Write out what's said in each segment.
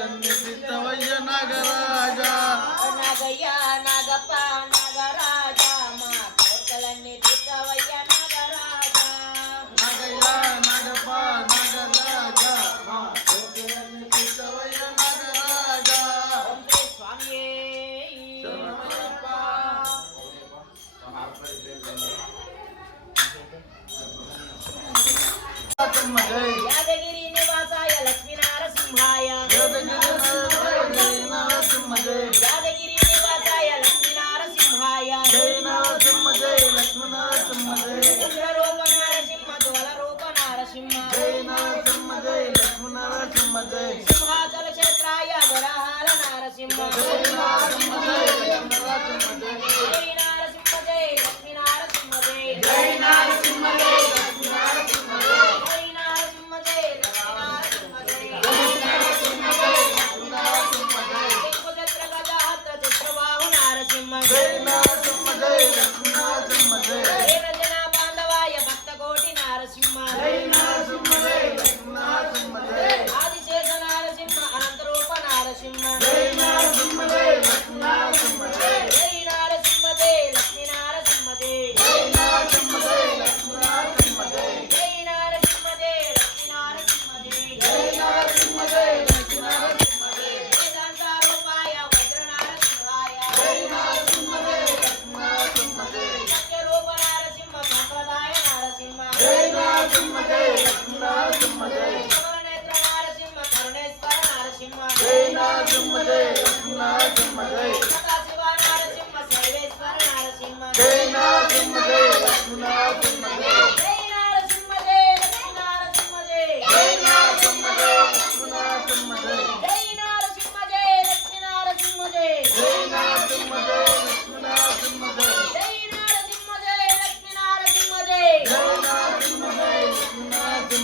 ಶರಣೆಸಿದ್ದವಯ್ಯ ನಾಗರಾಜ ನಾಗಯ್ಯ ನಾಗಪ್ಪ ನಾಗರಾಜ ಮಾತೋಕಲನ್ನಿ ತಿದ್ದವಯ್ಯ ನಾಗರಾಜ ನಾಗಯ್ಯ ನಾಗಪ್ಪ ನಾಗರಾಜ ಮಾತೋಕಲನ್ನಿ ತಿದ್ದವಯ್ಯ ನಾಗರಾಜ ಒಂದೇ ಸ್ವಾಮಿಯೇ ಶರಣಪ್ಪ ತಮ್ಮ ಜಯ Govinda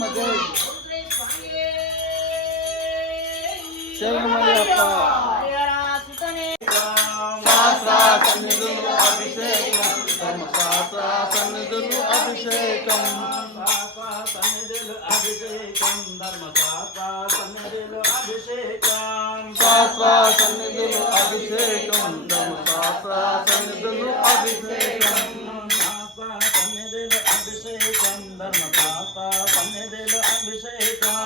నరసింహ జై శరణమయ్యప్ప. శాస్త్ర సన్నిధులు అభిషేకం. శాస్త్ర సన్నిధులు అభిషేకం. సన్నిధులు అభిషేకం. ధర్మశాస్త్ర సన్నిధులు అభిషేకం. శాస్త్ర సన్నిధులు సన్నిధులు అభిషేకం. దిల అభిషేకం